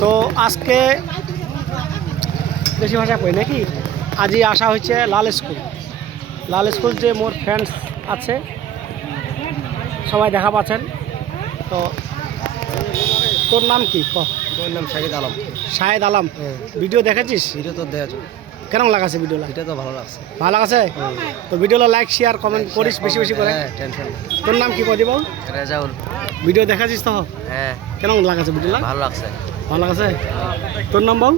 তো আজকে বেশি ভাষা কই নাকি আজি আসা হয়েছে লাল স্কুল যে মোর ফ্রেন্ডস আছে সবাই দেখা পাচ্ছেন। তো তোর নাম কি? ওর নাম শাহেদ আলম। ভিডিও দেখেছিস? ভিডিও তো দেখা কেমন লাগাছে ভিডিওটা? এটা তো ভালো লাগছে। ভালো লাগাছে? তো ভিডিওটা লাইক শেয়ার কমেন্ট করিস বেশি বেশি করে। টেনশন তোর নাম কি বল? রেজাউল। ভিডিও দেখাছিস তো? হ্যাঁ কেমন লাগাছে ভিডিওটা? ভালো লাগছে। ভালো লাগাছে? তোর নাম বল?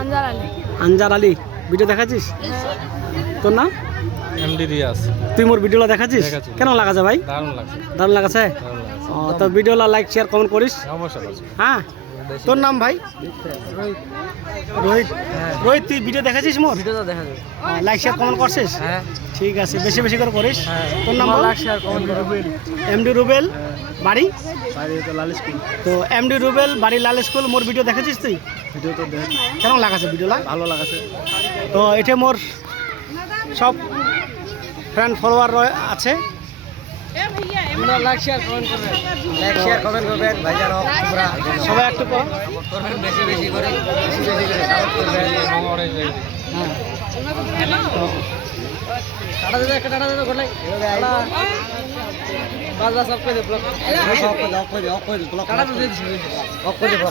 আনজার আলী। আনজার আলী। ভিডিও দেখাছিস? তোর নাম? এমডি রিয়াজ। তুই মোর ভিডিওটা দেখাছিস? দেখাচ্ছি। কেমন লাগাছে ভাই? দারুণ লাগছে। দারুণ লাগাছে? ও তো ভিডিওটা লাইক শেয়ার কমেন্ট করিস। অবশ্যই। হ্যাঁ তোর নাম ভাই? রোহিত। রোহিত তুই ভিডিও দেখাছিস মোর? ভিডিও তো দেখা যাবে। লাইক শেয়ার কমেন্ট করছিস? হ্যাঁ ঠিক আছে বেশি বেশি করে করিস। তোর নাম বল? লাইক শেয়ার কমেন্ট করবে। এমডি রুবেল বাড়ি? বাইরে তো লাল স্কুল। তো এমডি রুবেল বাড়ি লাল স্কুল মোর ভিডিও দেখাছিস তুই? ভিডিও তো দেখা কেমন লাগাছে ভিডিওটা? ভালো লাগাছে। তো এটা মোর সব ফ্রেন্ড ফলোয়ার আছে। তোমরা লাইক শেয়ার কমেন্ট করবেন। লাইক শেয়ার কমেন্ট করবেন ভাইজান হোক তোমরা সবাই একটু কর। করবেন বেশি বেশি করে সাপোর্ট করবেন। হ্যাঁ টাটা দে একটা টাটা দে তো গলাই। বাস বাস অফ করে দে ব্লক। অফ করে দে ব্লক। টাটা তো দিছি। অফ করে দে।